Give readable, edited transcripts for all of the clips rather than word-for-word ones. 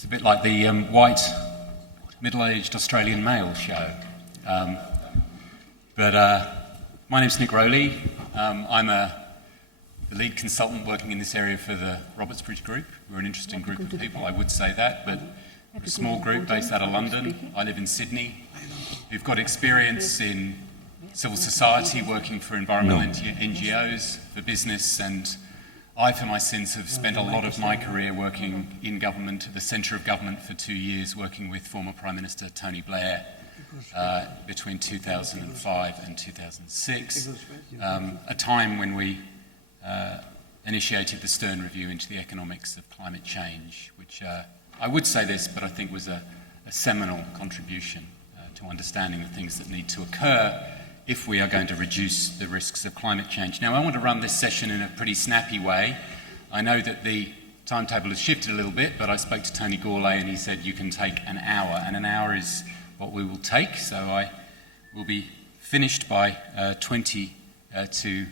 It's a bit like the white middle-aged Australian male show. My name's Nick Rowley. I'm the lead consultant working in this area for the Robertsbridge group. We're an interesting group of people, I would say that, but we're a small group based out of London. I live in Sydney. We've got experience in civil society, working for environmental NGOs, for business, and I, for my sins, have spent a lot of my career working in government, at the centre of government for 2 years, working with former Prime Minister Tony Blair between 2005 and 2006, a time when we initiated the Stern Review into the economics of climate change, which I would say this, but I think was a seminal contribution to understanding the things that need to occur if we are going to reduce the risks of climate change. Now, I want to run this session in a pretty snappy way. I know that the timetable has shifted a little bit, but I spoke to Tony Gourlay and he said you can take an hour, and an hour is what we will take, so I will be finished by 20 to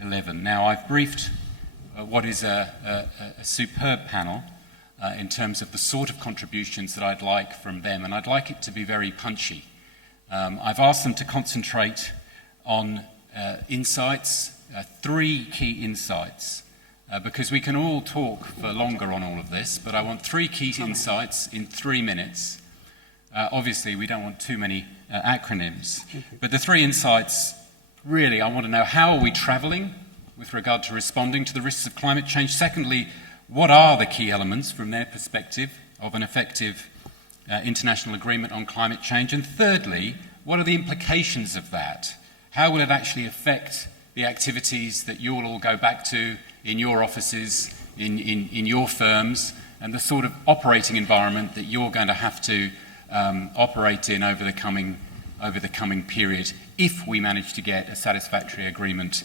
11. Now, I've briefed what is a superb panel in terms of the sort of contributions that I'd like from them, and I'd like it to be very punchy. I've asked them to concentrate on insights, 3 key insights, because we can all talk for longer on all of this, but I want 3 key insights in 3 minutes. Obviously, we don't want too many acronyms, but the 3 insights, really, I want to know how are we travelling with regard to responding to the risks of climate change? Secondly, what are the key elements from their perspective of an effective international agreement on climate change? And thirdly, what are the implications of that? How will it actually affect the activities that you'll all go back to in your offices, in your firms, and the sort of operating environment that you're going to have to operate in over the coming period if we manage to get a satisfactory agreement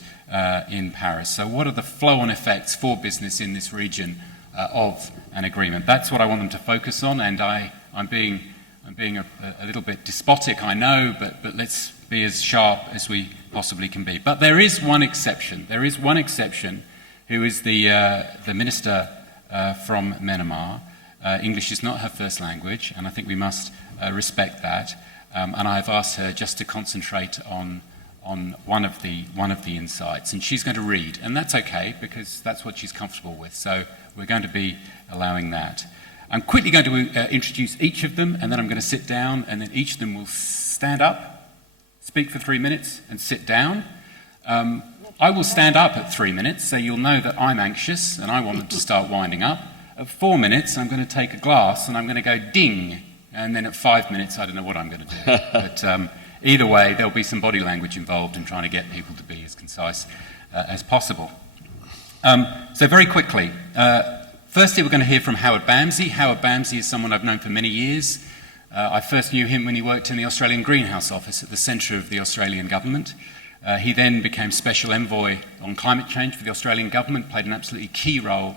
in Paris? So what are the flow-on effects for business in this region of an agreement? That's what I want them to focus on, and I'm being a little bit despotic, I know, but let's be as sharp as we possibly can be. But there is one exception. There is one exception, who is the minister from Myanmar. English is not her first language, and I think we must respect that. And I've asked her just to concentrate on one of the insights, and she's going to read, and that's okay because that's what she's comfortable with. So we're going to be allowing that. I'm quickly going to introduce each of them, and then I'm going to sit down, and then each of them will stand up, speak for 3 minutes, and sit down. I will stand up at 3 minutes, so you'll know that I'm anxious and I want them to start winding up. At 4 minutes, I'm going to take a glass and I'm going to go ding, and then at 5 minutes, I don't know what I'm going to do. But either way, there'll be some body language involved in trying to get people to be as concise as possible. So very quickly, firstly, we're going to hear from Howard Bamsey. Howard Bamsey is someone I've known for many years. I first knew him when he worked in the Australian Greenhouse Office at the centre of the Australian government. He then became Special Envoy on climate change for the Australian government, played an absolutely key role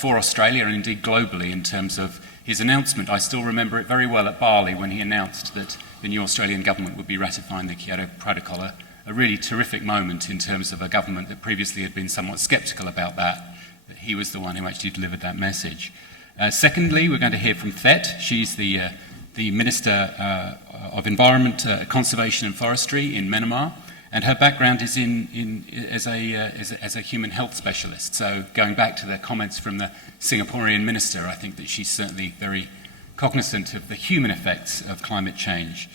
for Australia and indeed globally in terms of his announcement. I still remember it very well at Bali when he announced that the new Australian government would be ratifying the Kyoto Protocol, a really terrific moment in terms of a government that previously had been somewhat sceptical about that he was the one who actually delivered that message. Secondly, we're going to hear from Thet. She's the Minister of Environment, Conservation and Forestry in Myanmar, and her background is as a human health specialist. So going back to the comments from the Singaporean minister, I think that she's certainly very cognizant of the human effects of climate change.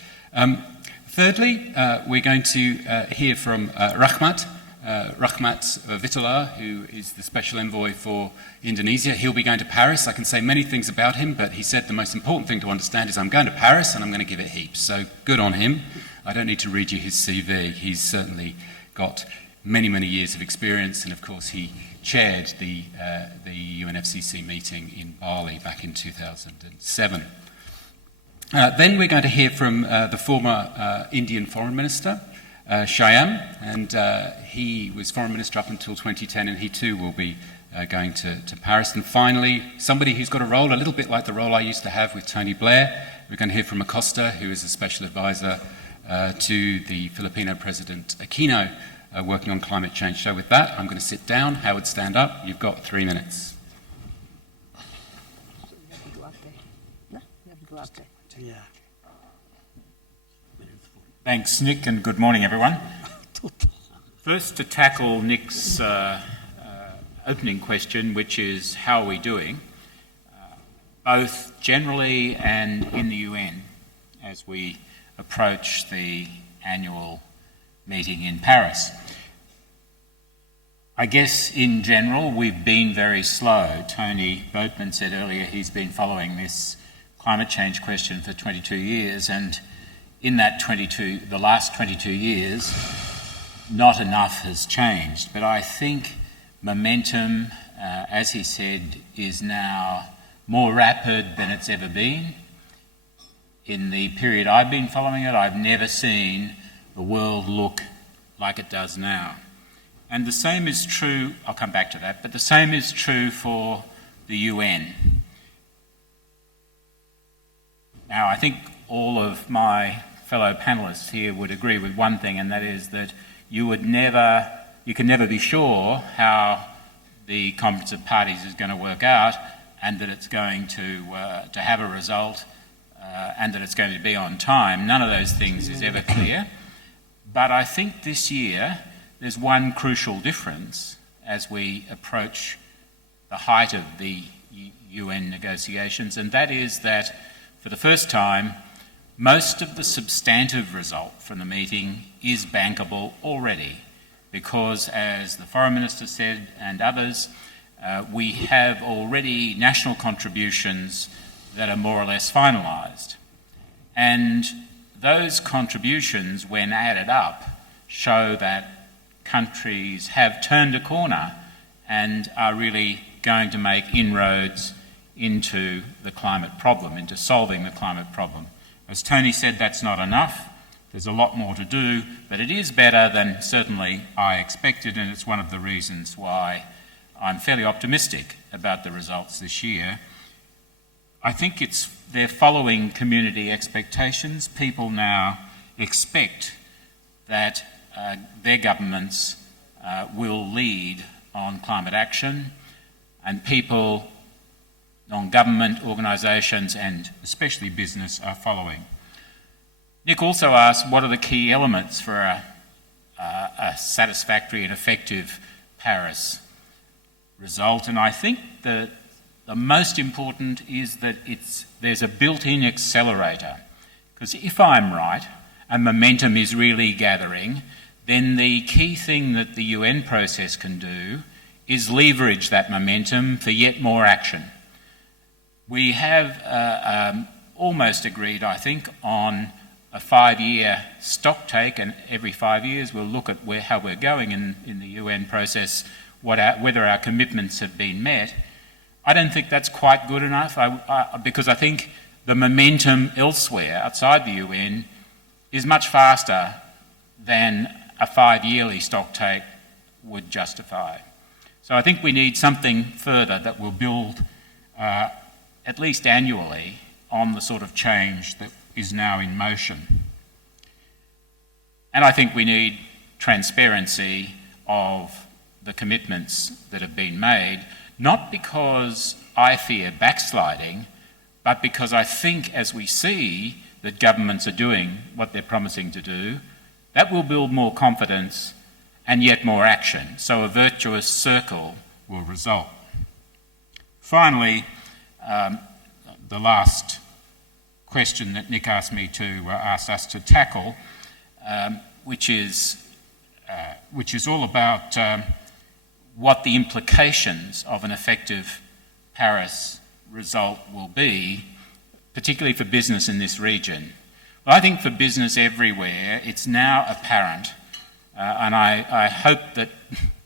Thirdly, we're going to hear from Rachmat Witoelar, who is the Special Envoy for Indonesia. He'll be going to Paris. I can say many things about him, but he said the most important thing to understand is I'm going to Paris and I'm going to give it heaps. So good on him. I don't need to read you his CV. He's certainly got many, many years of experience, and of course he chaired the UNFCCC meeting in Bali back in 2007. Then we're going to hear from the former Indian Foreign Minister, Shyam, and he was Foreign Minister up until 2010, and he too will be going to Paris. And finally, somebody who's got a role a little bit like the role I used to have with Tony Blair. We're going to hear from Acosta, who is a special advisor to the Filipino President Aquino, working on climate change. So with that, I'm going to sit down. Howard, stand up. You've got 3 minutes. Yeah. Thanks, Nick, and good morning, everyone. First, to tackle Nick's opening question, which is how are we doing, both generally and in the UN, as we approach the annual meeting in Paris. I guess in general we've been very slow. Tony Boatman said earlier he's been following this climate change question for 22 years, and in that the last 22 years, not enough has changed. But I think momentum, as he said, is now more rapid than it's ever been. In the period I've been following it, I've never seen the world look like it does now. And the same is true, I'll come back to that, but the same is true for the UN. Now, I think all of my fellow panellists here would agree with one thing, and that is that you can never be sure how the Conference of Parties is going to work out, and that it's going to have a result, and that it's going to be on time. None of those things is ever clear. But I think this year there's one crucial difference as we approach the height of the UN negotiations, and that is that for the first time, most of the substantive result from the meeting is bankable already, because, as the Foreign Minister said and others, we have already national contributions that are more or less finalised. And those contributions, when added up, show that countries have turned a corner and are really going to make inroads into the climate problem, into solving the climate problem. As Tony said, that's not enough. There's a lot more to do, but it is better than certainly I expected, and it's one of the reasons why I'm fairly optimistic about the results this year. I think they're following community expectations. People now expect that their governments will lead on climate action, and people, non-government organisations and especially business are following. Nick also asked what are the key elements for a satisfactory and effective Paris result, and I think that the most important is that there's a built-in accelerator, because if I'm right and momentum is really gathering, then the key thing that the UN process can do is leverage that momentum for yet more action. We have almost agreed, I think, on a 5-year stock take, and every 5 years we'll look at how we're going in the UN process, whether our commitments have been met. I don't think that's quite good enough, because I think the momentum elsewhere, outside the UN, is much faster than a 5-yearly stock take would justify. So I think we need something further that will build, at least annually, on the sort of change that is now in motion. And I think we need transparency of the commitments that have been made, not because I fear backsliding, but because I think as we see that governments are doing what they're promising to do, that will build more confidence and yet more action. So a virtuous circle will result. Finally, the last question that Nick asked us to tackle, which is all about what the implications of an effective Paris result will be, particularly for business in this region. Well, I think for business everywhere, it's now apparent, and I hope that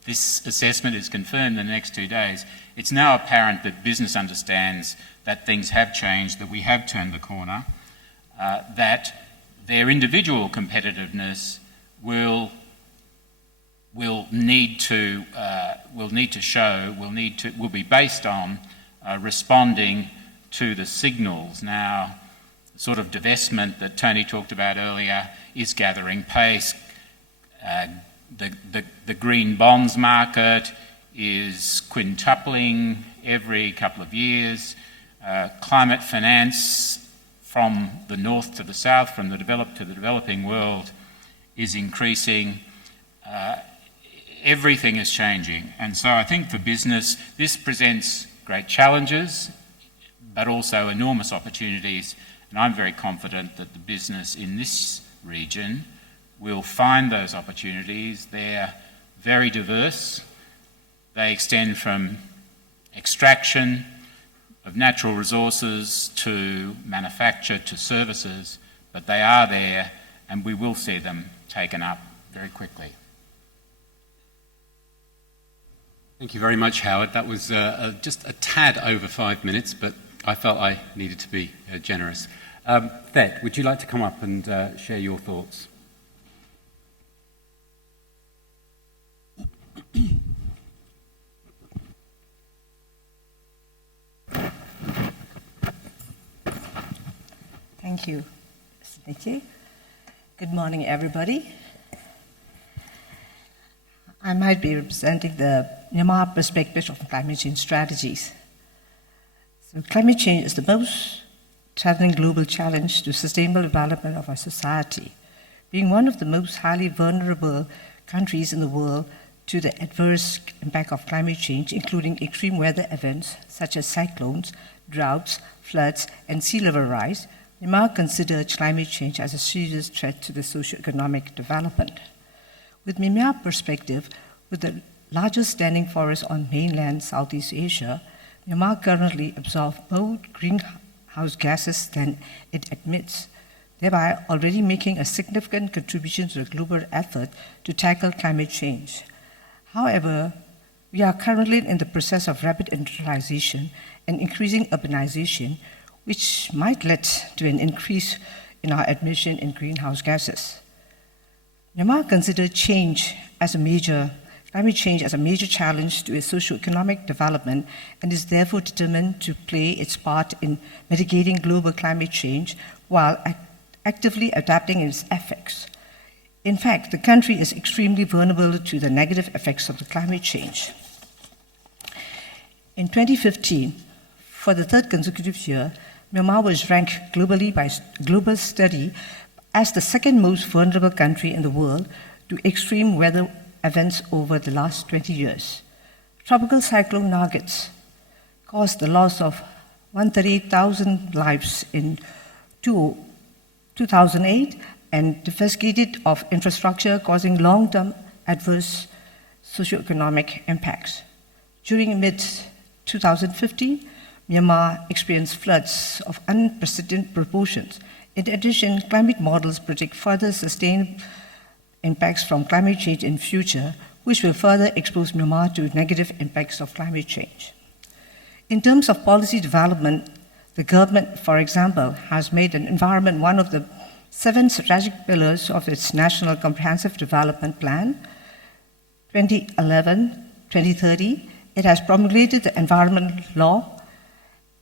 this assessment is confirmed in the next 2 days, it's now apparent that business understands that things have changed, that we have turned the corner, that their individual competitiveness will be based on responding to the signals. Now, the sort of divestment that Tony talked about earlier is gathering pace. The green bonds market is quintupling every couple of years. Climate finance from the north to the south, from the developed to the developing world, is increasing. Everything is changing. And so I think for business, this presents great challenges, but also enormous opportunities. And I'm very confident that the business in this region will find those opportunities. They're very diverse. They extend from extraction of natural resources to manufacture to services, but they are there and we will see them taken up very quickly. Thank you very much, Howard. That was just a tad over 5 minutes, but I felt I needed to be generous. Thet, would you like to come up and share your thoughts? Thank you, Mr. Nicky. Good morning, everybody. I might be representing the Myanmar perspective of climate change strategies. So climate change is the most threatening global challenge to sustainable development of our society. Being one of the most highly vulnerable countries in the world to the adverse impact of climate change, including extreme weather events such as cyclones, droughts, floods, and sea level rise, Myanmar considers climate change as a serious threat to the socio-economic development. With Myanmar perspective, with the largest standing forest on mainland Southeast Asia, Myanmar currently absorbs more greenhouse gases than it emits, thereby already making a significant contribution to the global effort to tackle climate change. However, we are currently in the process of rapid industrialization and increasing urbanization, which might lead to an increase in our emission in greenhouse gases. Myanmar considers climate change as a major challenge to its socio-economic development and is therefore determined to play its part in mitigating global climate change while actively adapting its effects. In fact, the country is extremely vulnerable to the negative effects of the climate change. In 2015, for the third consecutive year, Myanmar was ranked globally by Global Study as the second most vulnerable country in the world to extreme weather events over the last 20 years. Tropical cyclone Nuggets caused the loss of 138,000 lives in 2008 and devastated of infrastructure, causing long-term adverse socioeconomic impacts. During mid-2015, Myanmar experienced floods of unprecedented proportions. In addition, climate models predict further sustained impacts from climate change in future, which will further expose Myanmar to negative impacts of climate change. In terms of policy development, the government, for example, has made an environment one of the 7 strategic pillars of its National Comprehensive Development Plan, 2011-2030. It has promulgated the environment law,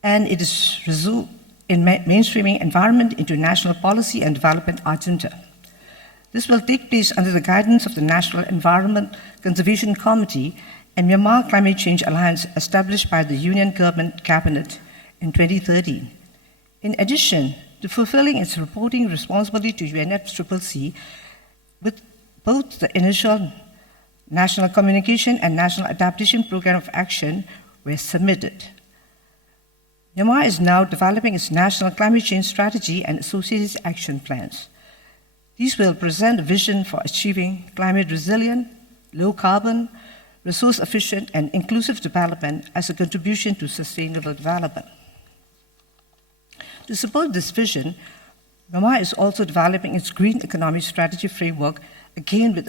and it is resolved in mainstreaming environment into national policy and development agenda. This will take place under the guidance of the National Environment Conservation Committee and Myanmar Climate Change Alliance established by the Union Government Cabinet in 2013. In addition to fulfilling its reporting responsibility to UNFCCC, with both the initial National Communication and National Adaptation Program of Action were submitted. Myanmar is now developing its national climate change strategy and associated action plans. These will present a vision for achieving climate resilient, low carbon, resource efficient, and inclusive development as a contribution to sustainable development. To support this vision, Myanmar is also developing its green economy strategy framework, again with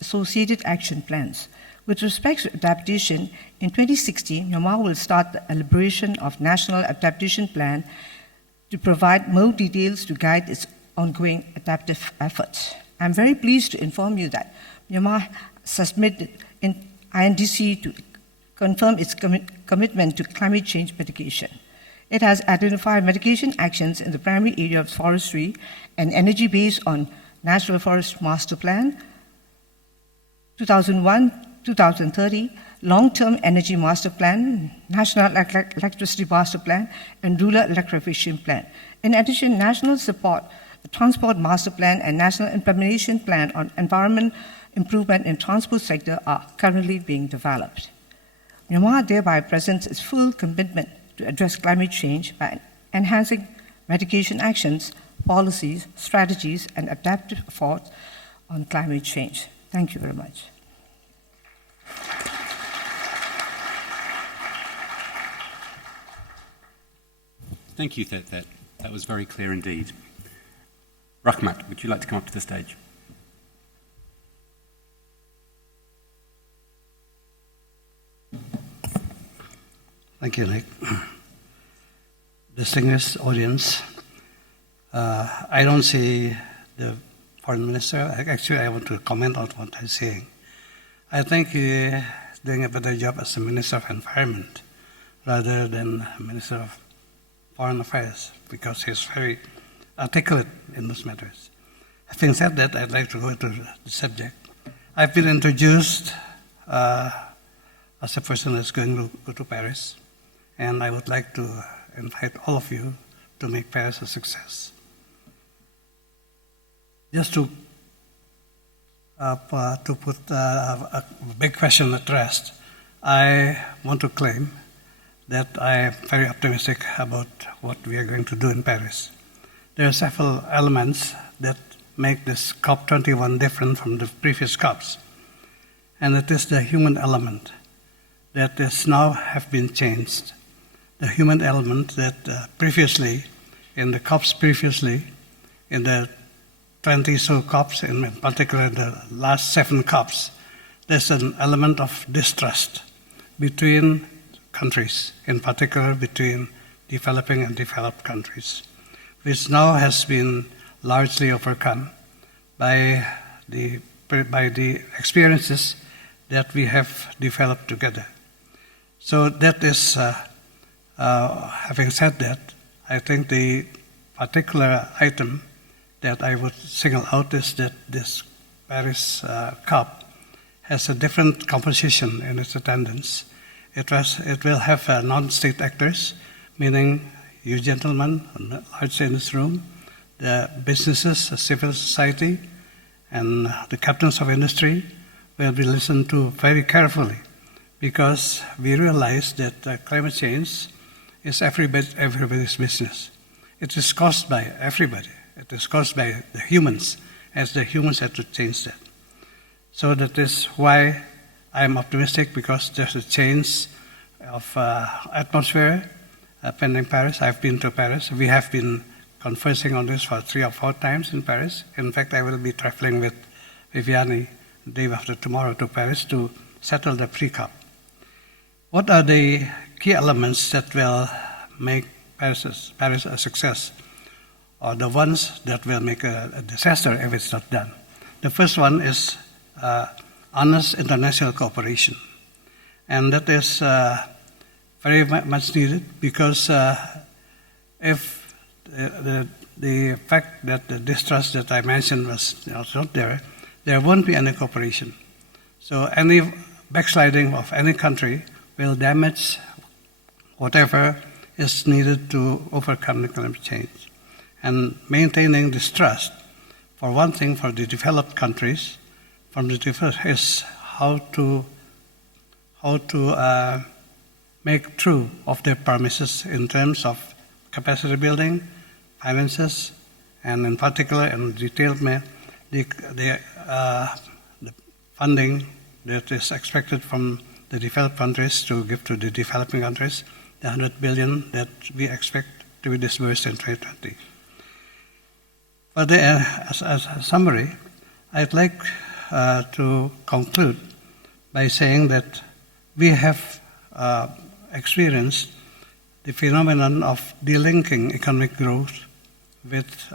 associated action plans. With respect to adaptation, in 2016, Myanmar will start the elaboration of National Adaptation Plan to provide more details to guide its ongoing adaptive efforts. I'm very pleased to inform you that Myanmar submitted in INDC to confirm its commitment to climate change mitigation. It has identified mitigation actions in the primary area of forestry and energy based on National Forest Master Plan 2001-2030, long-term energy master plan, national electricity master plan, and rural electrification plan. In addition, national support, the transport master plan, and national implementation plan on environment improvement in transport sector are currently being developed. Myanmar thereby presents its full commitment to address climate change by enhancing mitigation actions, policies, strategies, and adaptive efforts on climate change. Thank you very much. Thank you, Thet. That was very clear indeed. Rachmat, would you like to come up to the stage? Thank you, Nick. Distinguished audience, I don't see the foreign minister. Actually, I want to comment on what he's saying. I think he's doing a better job as a Minister of Environment rather than a Minister of Foreign Affairs, because he's very articulate in those matters. Having said that, I'd like to go to the subject. I've been introduced as a person that's going to go to Paris, and I would like to invite all of you to make Paris a success. Just to put a big question at rest, I want to claim that I am very optimistic about what we are going to do in Paris. There are several elements that make this COP21 different from the previous COPs. And it is the human element that is now have been changed. The human element that previously, in the COPs previously, in the 20 so COPs, in particular the last 7 COPs, there's an element of distrust between countries, in particular between developing and developed countries, which now has been largely overcome by the experiences that we have developed together. So that is, having said that, I think the particular item that I would single out is that this Paris COP has a different composition in its attendance. It will have non-state actors, meaning you gentlemen, largely in this room, the businesses, the civil society, and the captains of industry will be listened to very carefully, because we realize that climate change is everybody's business. It is caused by everybody. It is caused by the humans, as the humans have to change that. So that is why I'm optimistic, because there's a change of atmosphere pending Paris. I've been to Paris. We have been conversing on this for 3 or 4 times in Paris. In fact, I will be traveling with Viviani the day after tomorrow to Paris to settle the pre-COP. What are the key elements that will make Paris a success, or the ones that will make a disaster if it's not done? The first one is honest international cooperation. And that is very much needed, because if the fact that the distrust that I mentioned was not there, there won't be any cooperation. So any backsliding of any country will damage whatever is needed to overcome the climate change. And maintaining this trust, for one thing, for the developed countries, from the developed, is how to make true of their promises in terms of capacity building, finances, and in particular, in detailed the funding that is expected from the developed countries to give to the developing countries, the 100 billion that we expect to be disbursed in 2020. But as a summary, I'd like to conclude by saying that we have experienced the phenomenon of delinking economic growth with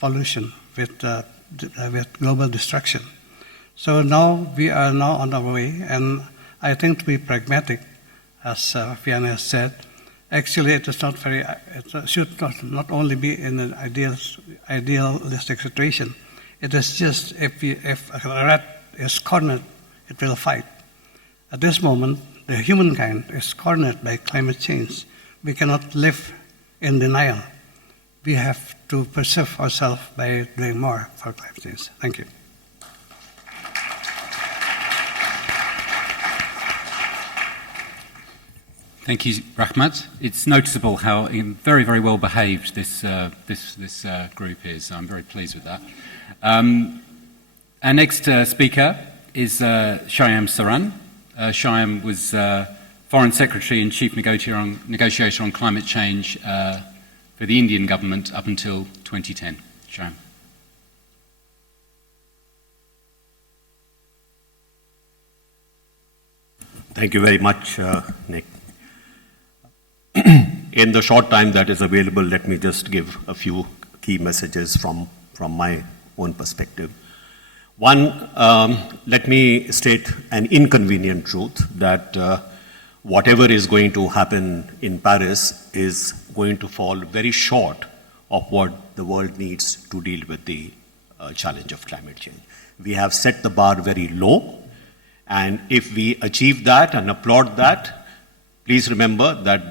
pollution, with global destruction. So now we are on our way, and I think to be pragmatic, as Fiona has said, actually it is not very, it should not only be in an idealistic situation. It is just if a rat is cornered, it will fight. At this moment, the humankind is cornered by climate change. We cannot live in denial. We have to preserve ourselves by doing more for climate change. Thank you. Thank you, Rachmat. It's noticeable how very, very well behaved this group is. I'm very pleased with that. Our next speaker is Shyam Saran. Shyam was Foreign Secretary and Chief Negotiator on Climate Change for the Indian government up until 2010. Shyam. Thank you very much, Nick. In the short time that is available, let me just give a few key messages from my own perspective. One, let me state an inconvenient truth that whatever is going to happen in Paris is going to fall very short of what the world needs to deal with the challenge of climate change. We have set the bar very low, and if we achieve that and applaud that, please remember that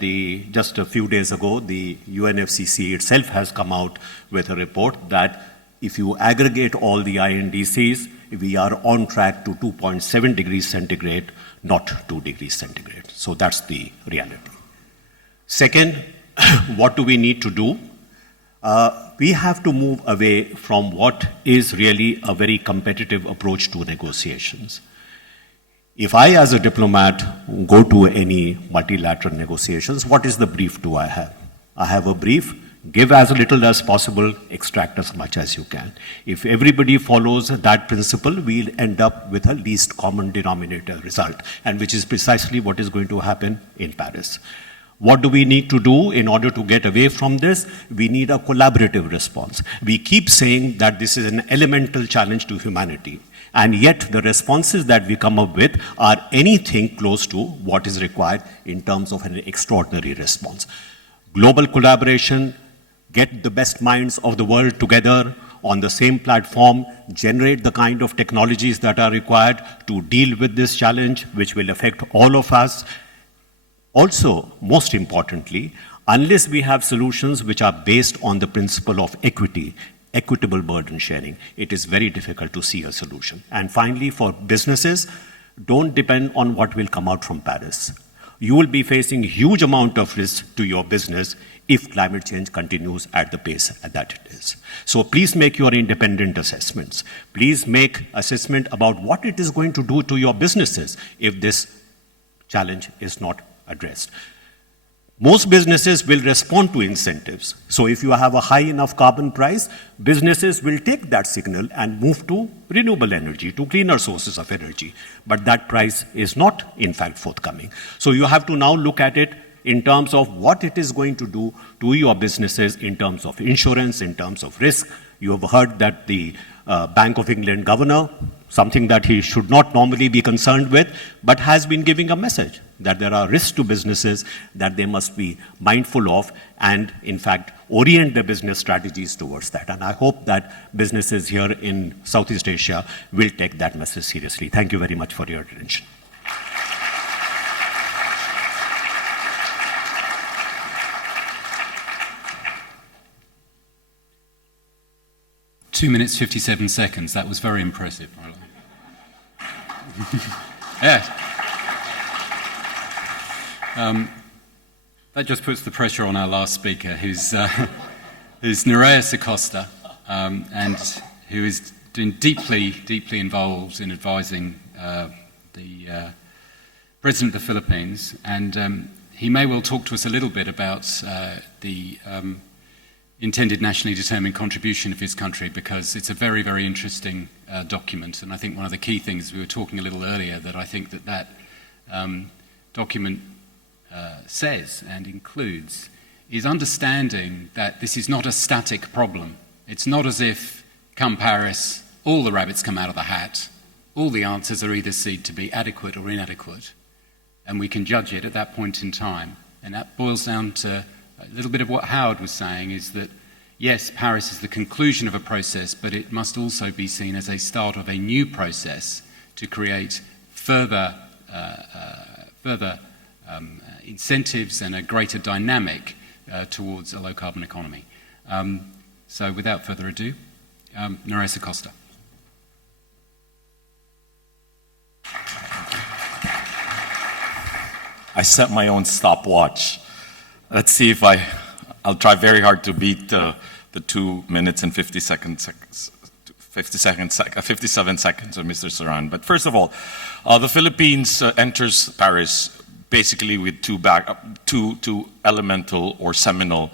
just a few days ago, the UNFCCC itself has come out with a report that if you aggregate all the INDCs, we are on track to 2.7 degrees centigrade, not 2 degrees centigrade. So that's the reality. Second, what do we need to do? We have to move away from what is really a very competitive approach to negotiations. If I, as a diplomat, go to any multilateral negotiations, what is the brief do I have? I have a brief, give as little as possible, extract as much as you can. If everybody follows that principle, we'll end up with a least common denominator result, and which is precisely what is going to happen in Paris. What do we need to do in order to get away from this? We need a collaborative response. We keep saying that this is an elemental challenge to humanity. And yet the responses that we come up with are anything close to what is required in terms of an extraordinary response. Global collaboration, get the best minds of the world together on the same platform, generate the kind of technologies that are required to deal with this challenge, which will affect all of us. Also, most importantly, unless we have solutions which are based on the principle of equity, equitable burden sharing, it is very difficult to see a solution. And finally, for businesses, don't depend on what will come out from Paris. You will be facing huge amount of risk to your business if climate change continues at the pace that it is. So please make your independent assessments. Please make assessment about what it is going to do to your businesses if this challenge is not addressed. Most businesses will respond to incentives. So if you have a high enough carbon price, businesses will take that signal and move to renewable energy, to cleaner sources of energy. But that price is not, in fact, forthcoming. So you have to now look at it in terms of what it is going to do to your businesses in terms of insurance, in terms of risk. You have heard that the Bank of England governor, something that he should not normally be concerned with, but has been giving a message that there are risks to businesses that they must be mindful of and, in fact, orient their business strategies towards that. And I hope that businesses here in Southeast Asia will take that message seriously. Thank you very much for your attention. Two minutes, 57 seconds. That was very impressive. Yeah. That just puts the pressure on our last speaker, who's Nereus Acosta, and who is deeply involved in advising the President of the Philippines. And he may well talk to us a little bit about the intended nationally determined contribution of his country, because it's a very, very interesting document. And I think one of the key things, we were talking a little earlier, that I think that document says and includes is understanding that this is not a static problem. It's not as if, come Paris, all the rabbits come out of the hat. All the answers are either seen to be adequate or inadequate, and we can judge it at that point in time. And that boils down to a little bit of what Howard was saying, is that, yes, Paris is the conclusion of a process, but it must also be seen as a start of a new process to create further further incentives and a greater dynamic towards a low-carbon economy. So without further ado, Nereus Acosta. I set my own stopwatch. Let's see if I'll try very hard to beat the 2 minutes and 57 seconds of Mr. Saran. But first of all, the Philippines enters Paris basically with two elemental or seminal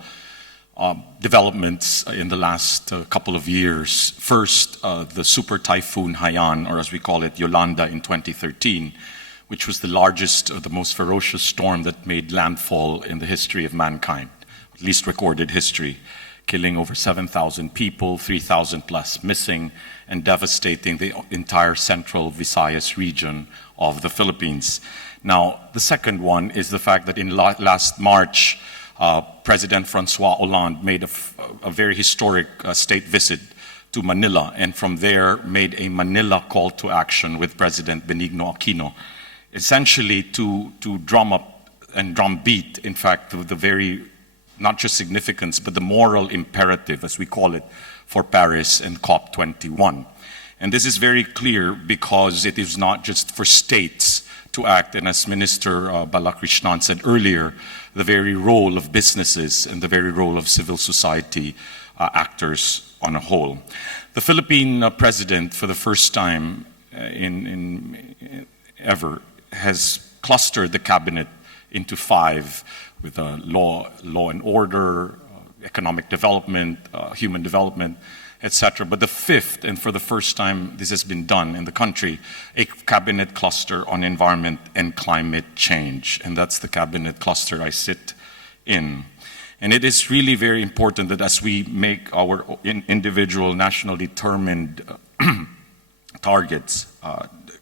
developments in the last couple of years. First, the super typhoon Haiyan, or as we call it, Yolanda in 2013, which was the largest, the most ferocious storm that made landfall in the history of mankind, at least recorded history, killing over 7,000 people, 3,000 plus missing, and devastating the entire central Visayas region of the Philippines. Now, the second one is the fact that in last March, President Francois Hollande made a very historic state visit to Manila, and from there made a Manila call to action with President Benigno Aquino, essentially to drum up and drumbeat, in fact, the very, not just significance, but the moral imperative, as we call it, for Paris and COP21. And this is very clear because it is not just for states to act, and as Minister Balakrishnan said earlier, the very role of businesses and the very role of civil society actors on a whole. The Philippine president, for the first time in ever, has clustered the cabinet into 5 with law and order, economic development, human development, etc. But the 5th, and for the first time this has been done in the country, a cabinet cluster on environment and climate change. And that's the cabinet cluster I sit in. And it is really very important that as we make our individual nationally determined targets,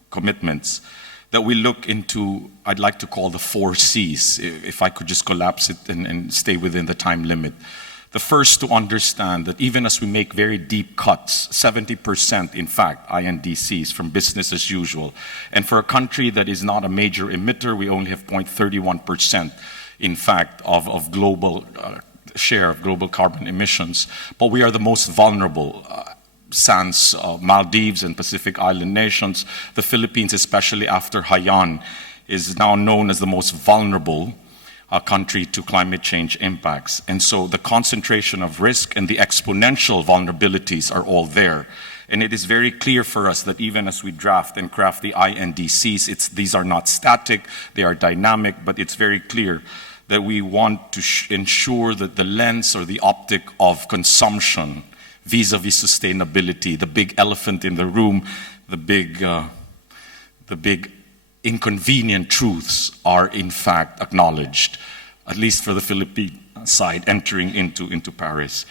commitments, that we look into, I'd like to call the 4 C's, if I could just collapse it and stay within the time limit. The first, to understand that even as we make very deep cuts, 70% in fact, INDCs from business as usual, and for a country that is not a major emitter, we only have 0.31% in fact of global share of global carbon emissions, but we are the most vulnerable. Sans Maldives and Pacific Island nations, the Philippines, especially after Haiyan, is now known as the most vulnerable country to climate change impacts. And so the concentration of risk and the exponential vulnerabilities are all there. And it is very clear for us that even as we draft and craft the INDCs, these are not static, they are dynamic, but it's very clear that we want to ensure that the lens or the optic of consumption vis-a-vis sustainability, the big elephant in the room, the big inconvenient truths are in fact acknowledged, at least for the Philippine side entering into Paris.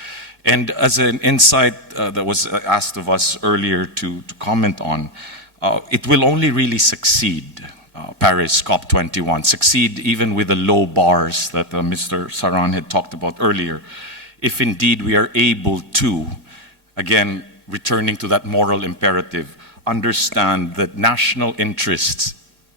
And as an insight that was asked of us earlier to comment on, it will only really succeed, Paris COP21, succeed even with the low bars that Mr. Saran had talked about earlier, if indeed we are able to, again, returning to that moral imperative, understand that national interests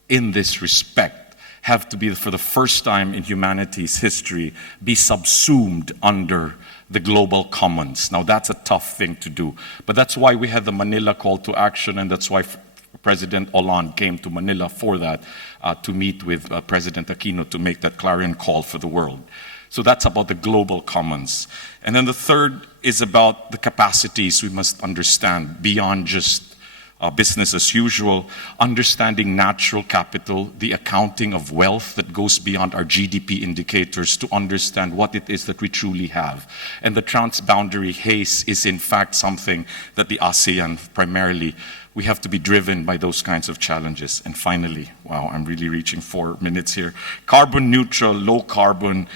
in this respect have to be, for the first time in humanity's history, be subsumed under the global commons. Now that's a tough thing to do, but that's why we had the Manila call to action, and that's why President Hollande came to Manila for that, to meet with President Aquino to make that clarion call for the world. So that's about the global commons. And then the third is about the capacities we must understand beyond just business as usual, understanding natural capital, the accounting of wealth that goes beyond our GDP indicators to understand what it is that we truly have. And the transboundary haze is in fact something that the ASEAN primarily, we have to be driven by those kinds of challenges. And finally, wow, I'm really reaching 4 minutes here. Carbon neutral, low carbon,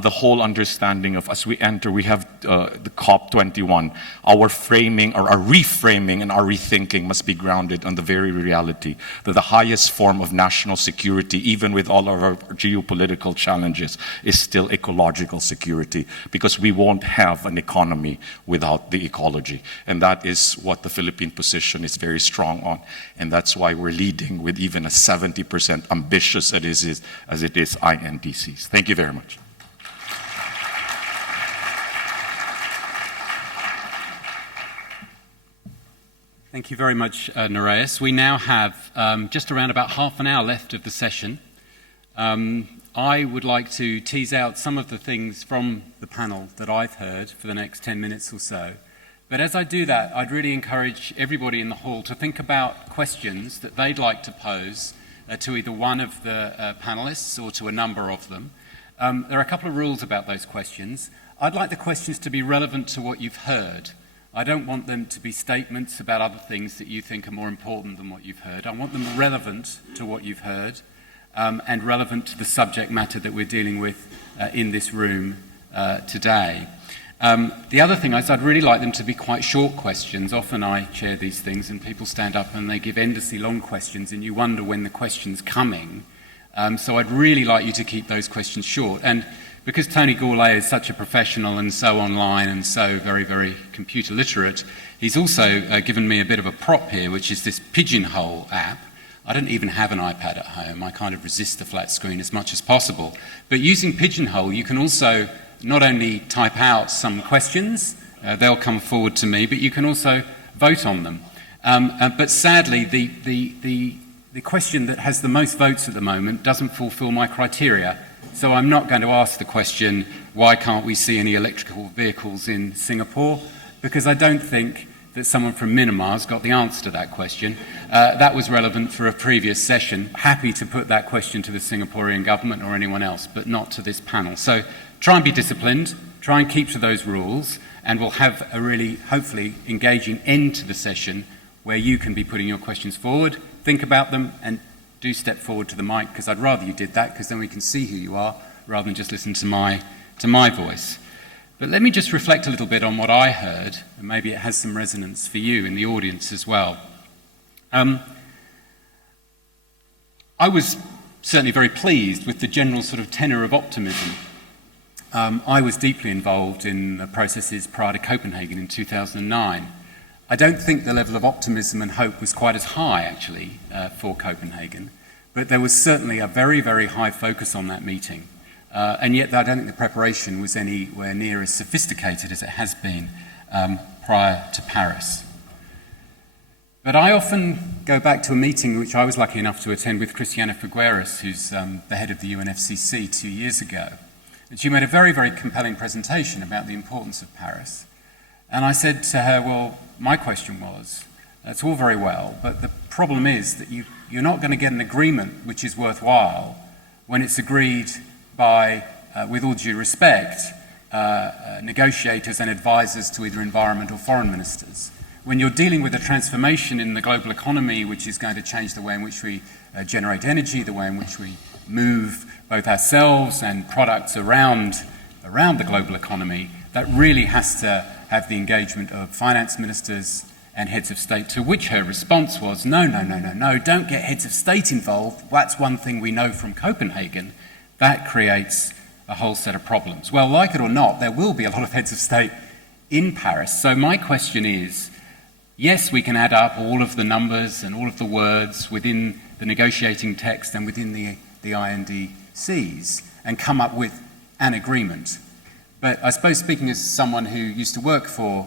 the whole understanding of, as we enter, we have the COP21, our framing or our reframing and our rethinking must be grounded on the very reality that the highest form of national security, even with all of our geopolitical challenges, is still ecological security, because we won't have an economy without the ecology. And that is what the Philippine position is very strong on. And that's why we're leading with even a 70% ambitious as it is INDCs. Thank you very much. Thank you very much, Nereus. We now have just around about half an hour left of the session. I would like to tease out some of the things from the panel that I've heard for the next 10 minutes or so. But as I do that, I'd really encourage everybody in the hall to think about questions that they'd like to pose to either one of the panelists or to a number of them. There are a couple of rules about those questions. I'd like the questions to be relevant to what you've heard. I don't want them to be statements about other things that you think are more important than what you've heard. I want them relevant to what you've heard and relevant to the subject matter that we're dealing with in this room today. The other thing is I'd really like them to be quite short questions. Often I chair these things and people stand up and they give endlessly long questions and you wonder when the question's coming. So I'd really like you to keep those questions short. And because Tony Gourlay is such a professional and so online and so very, very computer literate, he's also given me a bit of a prop here, which is this Pigeonhole app. I don't even have an iPad at home. I kind of resist the flat screen as much as possible. But using Pigeonhole, you can also not only type out some questions, they'll come forward to me, but you can also vote on them. But sadly, the question that has the most votes at the moment doesn't fulfill my criteria. So I'm not going to ask the question, why can't we see any electrical vehicles in Singapore? Because I don't think that someone from Myanmar's got the answer to that question. That was relevant for a previous session. Happy to put that question to the Singaporean government or anyone else, but not to this panel. So try and be disciplined, try and keep to those rules, and we'll have a really, hopefully, engaging end to the session where you can be putting your questions forward, think about them, and do step forward to the mic, because I'd rather you did that, because then we can see who you are, rather than just listen to my voice. But let me just reflect a little bit on what I heard, and maybe it has some resonance for you in the audience as well. I was certainly very pleased with the general sort of tenor of optimism. I was deeply involved in the processes prior to Copenhagen in 2009. I don't think the level of optimism and hope was quite as high, actually, for Copenhagen, but there was certainly a very, very high focus on that meeting. And yet I don't think the preparation was anywhere near as sophisticated as it has been prior to Paris. But I often go back to a meeting which I was lucky enough to attend with Christiana Figueres, who's the head of the UNFCCC 2 years ago. And she made a very, very compelling presentation about the importance of Paris. And I said to her, well, my question was, that's all very well, but the problem is that you're not going to get an agreement which is worthwhile when it's agreed by, with all due respect, negotiators and advisors to either environment or foreign ministers. When you're dealing with a transformation in the global economy which is going to change the way in which we generate energy, the way in which we move both ourselves and products around the global economy, that really has to have the engagement of finance ministers and heads of state, to which her response was, no, don't get heads of state involved. That's one thing we know from Copenhagen. That creates a whole set of problems. Well, like it or not, there will be a lot of heads of state in Paris. So my question is, yes, we can add up all of the numbers and all of the words within the negotiating text and within the INDCs and come up with an agreement. But I suppose, speaking as someone who used to work for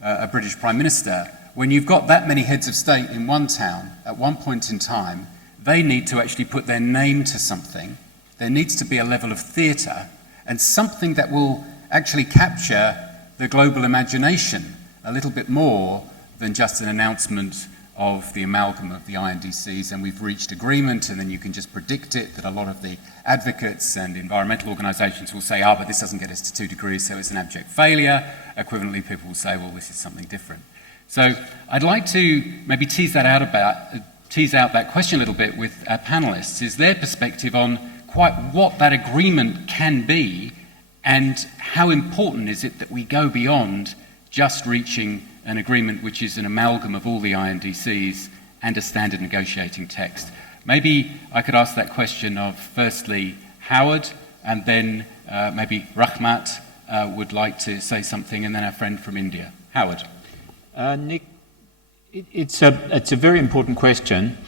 a British Prime Minister, when you've got that many heads of state in one town at one point in time, they need to actually put their name to something. There needs to be a level of theatre and something that will actually capture the global imagination a little bit more than just an announcement of the amalgam of the INDCs and we've reached agreement, and then you can just predict it, that a lot of the advocates and environmental organisations will say, but this doesn't get us to 2 degrees, so it's an abject failure. Equivalently, people will say, well, this is something different. So I'd like to maybe tease out that question a little bit with our panellists, is their perspective on quite what that agreement can be And how important is it that we go beyond just reaching an agreement which is an amalgam of all the INDCs and a standard negotiating text? Maybe I could ask that question of firstly Howard, and then maybe Rachmat would like to say something, and then our friend from India. Howard. Nick, it's a very important question,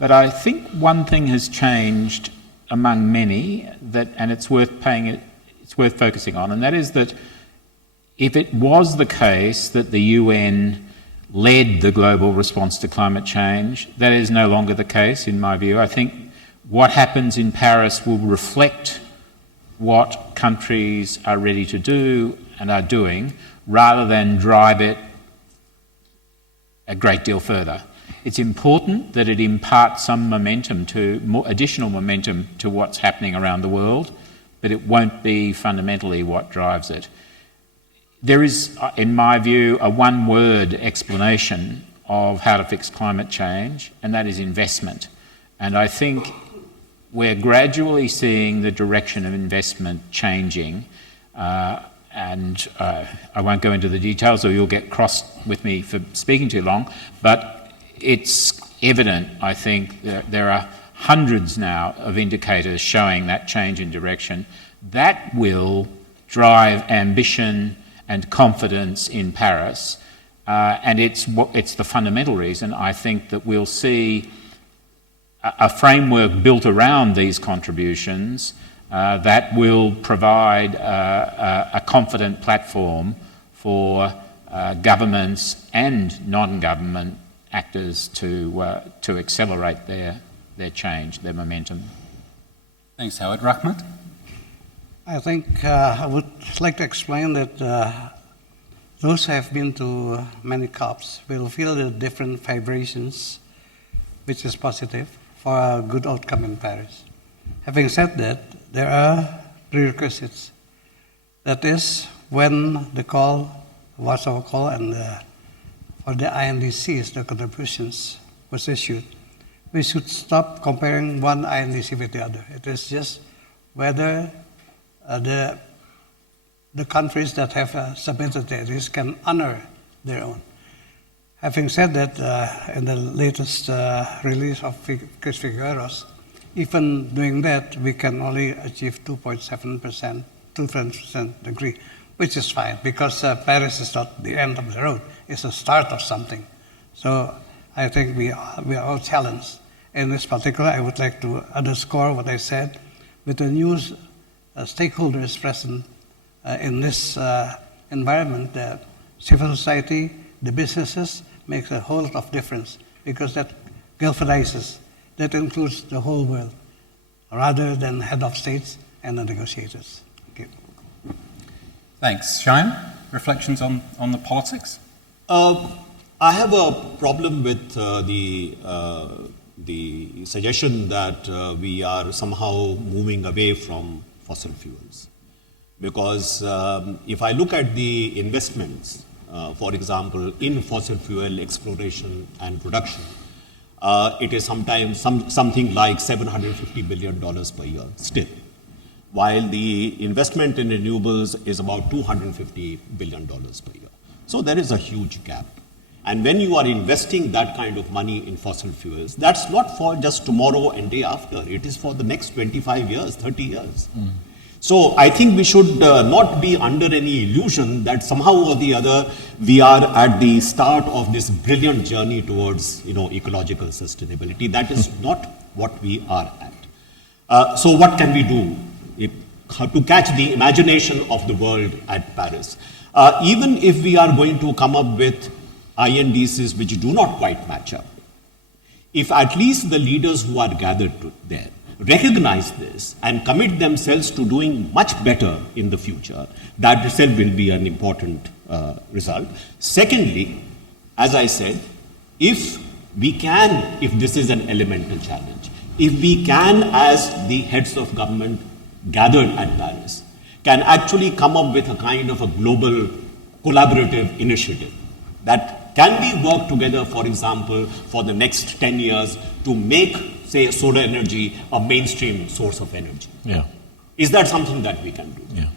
but I think one thing has changed among many and it's worth focusing on, and that is that if it was the case that the UN led the global response to climate change, that is no longer the case, in my view. I think what happens in Paris will reflect what countries are ready to do and are doing, rather than drive it a great deal further. It's important that it imparts some additional momentum to what's happening around the world, but it won't be fundamentally what drives it. There is, in my view, a one-word explanation of how to fix climate change, and that is investment. And I think we're gradually seeing the direction of investment changing, and I won't go into the details or you'll get cross with me for speaking too long, but it's evident, I think, that there are hundreds now of indicators showing that change in direction. That will drive ambition and confidence in Paris, and it's the fundamental reason I think that we'll see a framework built around these contributions that will provide a confident platform for governments and non-government actors to accelerate their change, their momentum. Thanks, Howard. Rachmat? I think I would like to explain that those who have been to many COPs will feel the different vibrations, which is positive for a good outcome in Paris. Having said that, there are prerequisites. That is, when the Warsaw Call and for the INDCs, the contributions was issued, we should stop comparing one INDC with the other. It is just whether the countries that have submitted this can honor their own. Having said that, in the latest release of Figueros, even doing that, we can only achieve 2.7% degree, which is fine, because Paris is not the end of the road. It's a start of something. So I think we are all challenged. In this particular, I would like to underscore what I said. With the new stakeholders present in this environment, the civil society, the businesses, makes a whole lot of difference, because that galvanizes, that includes the whole world, rather than head of states and the negotiators. Okay. Thanks. Shyam, reflections on the politics? I have a problem with the suggestion that we are somehow moving away from fossil fuels. Because if I look at the investments, for example, in fossil fuel exploration and production, it is sometimes something like $750 billion per year still, while the investment in renewables is about $250 billion per year. So there is a huge gap. And when you are investing that kind of money in fossil fuels, that's not for just tomorrow and day after. It is for the next 25 years, 30 years. Mm. So I think we should not be under any illusion that somehow or the other we are at the start of this brilliant journey towards ecological sustainability. That is not what we are at. So what can we do to catch the imagination of the world at Paris? Even if we are going to come up with INDCs which do not quite match up, if at least the leaders who are gathered there recognize this and commit themselves to doing much better in the future, that itself will be an important result. Secondly, as I said, if this is an elemental challenge, if we can, as the heads of government gathered at Paris, can actually come up with a kind of a global collaborative initiative that can we work together, for example, for the next 10 years to make, say, solar energy a mainstream source of energy? Yeah. Is that something that we can do? Yeah.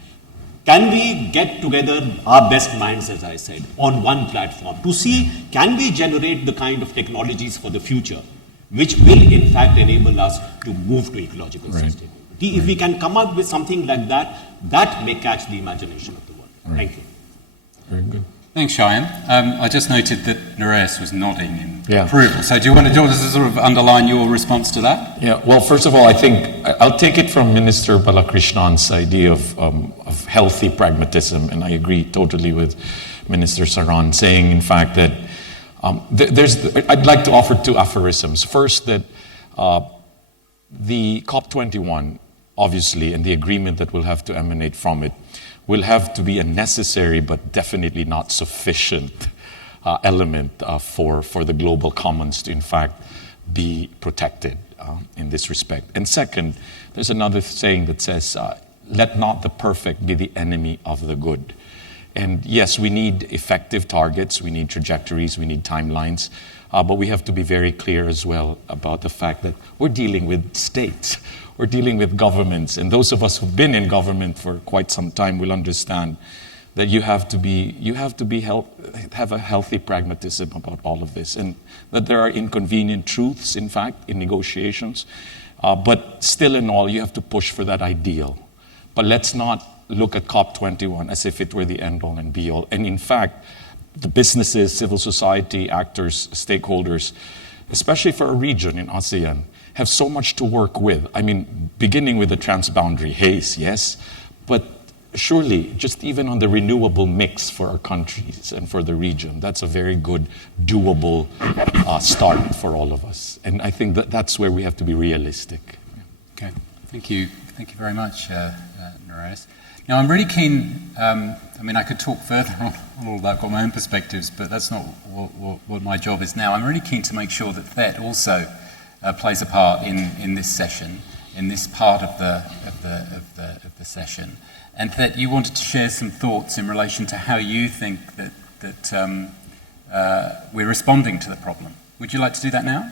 Can we get together our best minds, as I said, on one platform to see, can we generate the kind of technologies for the future which will in fact enable us to move to ecological sustainability? If we can come up with something like that, that may catch the imagination of the world. Thank you. Very good. Thanks, Shyam. I just noted that Nereus was nodding in approval. So do you want to sort of underline your response to that? Yeah, well, first of all, I think I'll take it from Minister Balakrishnan's idea of healthy pragmatism, and I agree totally with Minister Saran saying, in fact, that I'd like to offer two aphorisms. First, that the COP21, obviously, and the agreement that will have to emanate from it, will have to be a necessary but definitely not sufficient element for the global commons to in fact be protected in this respect. And second, there's another saying that says, let not the perfect be the enemy of the good. And yes, we need effective targets, we need trajectories, we need timelines, but we have to be very clear as well about the fact that we're dealing with states. We're dealing with governments, and those of us who've been in government for quite some time will understand that you have to have a healthy pragmatism about all of this, and that there are inconvenient truths, in fact, in negotiations. But still, in all, you have to push for that ideal. But let's not look at COP21 as if it were the end-all and be-all. And in fact, the businesses, civil society, actors, stakeholders, especially for a region in ASEAN, have so much to work with. I mean, beginning with the transboundary haze, yes, but surely just even on the renewable mix for our countries and for the region, that's a very good, doable start for all of us. And I think that's where we have to be realistic. Okay, thank you very much, Nereus. Now, I'm really keen, I could talk further on all that, I've got my own perspectives, but that's not what my job is now. I'm really keen to make sure that Thet also plays a part in this session, in this part of the session. And Thet, you wanted to share some thoughts in relation to how you think that we're responding to the problem. Would you like to do that now?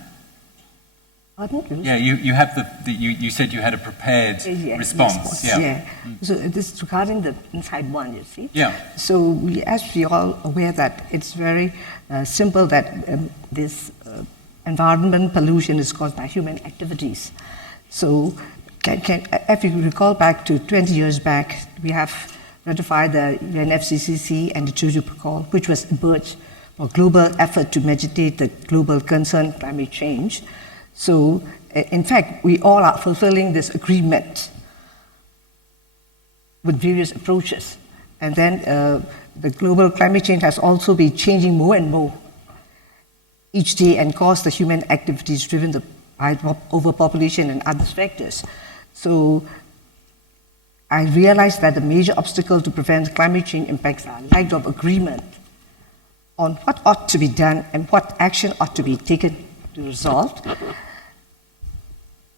Yeah, you have you said you had a prepared response. Yeah. So this is regarding the inside one, you see. Yeah. So as we all aware that it's very simple that this environment pollution is caused by human activities. So if you recall back to 20 years back, we have ratified the UNFCCC and the Kyoto Protocol, which was emerged for global effort to mitigate the global concern climate change. So, in fact, we all are fulfilling this agreement with various approaches. And then the global climate change has also been changing more and more each day and caused the human activities driven by overpopulation and other factors. So, I realized that the major obstacle to prevent climate change impacts are lack of agreement on what ought to be done and what action ought to be taken to resolve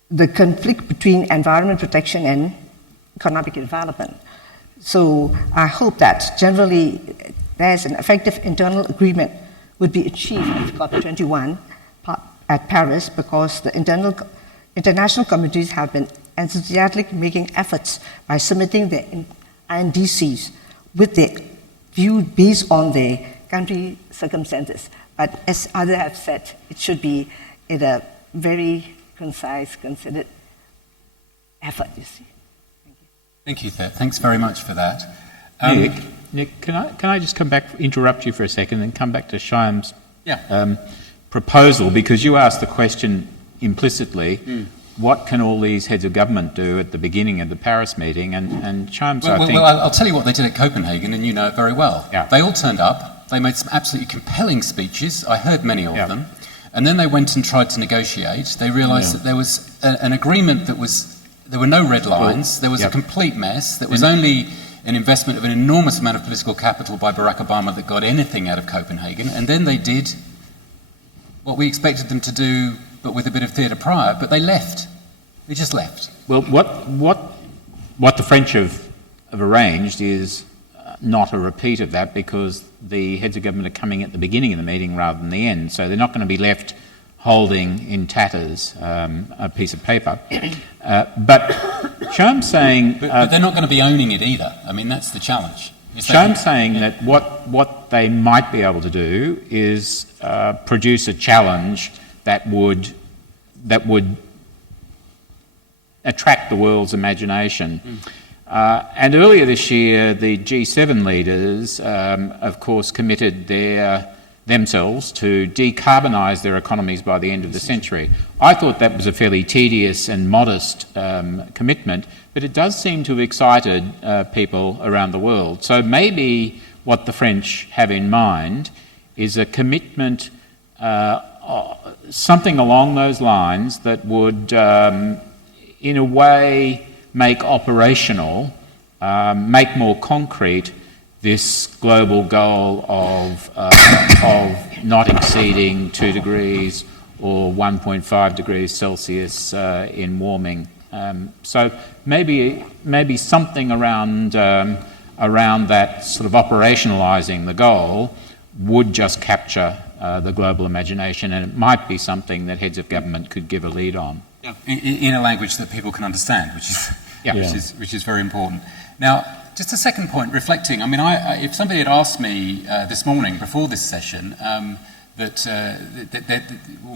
the conflict between environment protection and economic development. So I hope that generally there's an effective internal agreement would be achieved at COP21 at Paris, because the international communities have been enthusiastically making efforts by submitting their INDCs with their view based on their country circumstances. But as others have said, it should be in a very concise, considered effort, you see. Thank you, Thet. Thanks very much for that. Nick, can I just interrupt you for a second and come back to Shyam's proposal, because you asked the question implicitly, what can all these heads of government do at the beginning of the Paris meeting? And Shyam's, well, I'll tell you what they did at Copenhagen, and you know it very well. Yeah. They all turned up. They made some absolutely compelling speeches. I heard many of them. And then they went and tried to negotiate. They realised that there was an agreement there were no red lines, there was a complete mess, there was only an investment of an enormous amount of political capital by Barack Obama that got anything out of Copenhagen. And then they did what we expected them to do, but with a bit of theatre prior, but they left. They just left. Well, what the French have arranged is not a repeat of that, because the heads of government are coming at the beginning of the meeting rather than the end, so they're not going to be left holding in tatters a piece of paper. But Shyam's saying... But they're not going to be owning it either. I mean, that's the challenge. Shyam's saying that what they might be able to do is produce a challenge that would attract the world's imagination. And earlier this year, the G7 leaders, of course, committed themselves to decarbonise their economies by the end of the century. I thought that was a fairly tedious and modest commitment, but it does seem to have excited people around the world. So maybe what the French have in mind is a commitment, something along those lines that would, in a way, make operational, make more concrete this global goal of not exceeding 2 degrees or 1.5 degrees Celsius in warming. So maybe something around that sort of operationalising the goal would just capture the global imagination, and it might be something that heads of government could give a lead on. Yeah. In a language that people can understand, which is very important. Now, just a second point, reflecting. I mean, if somebody had asked me this morning before this session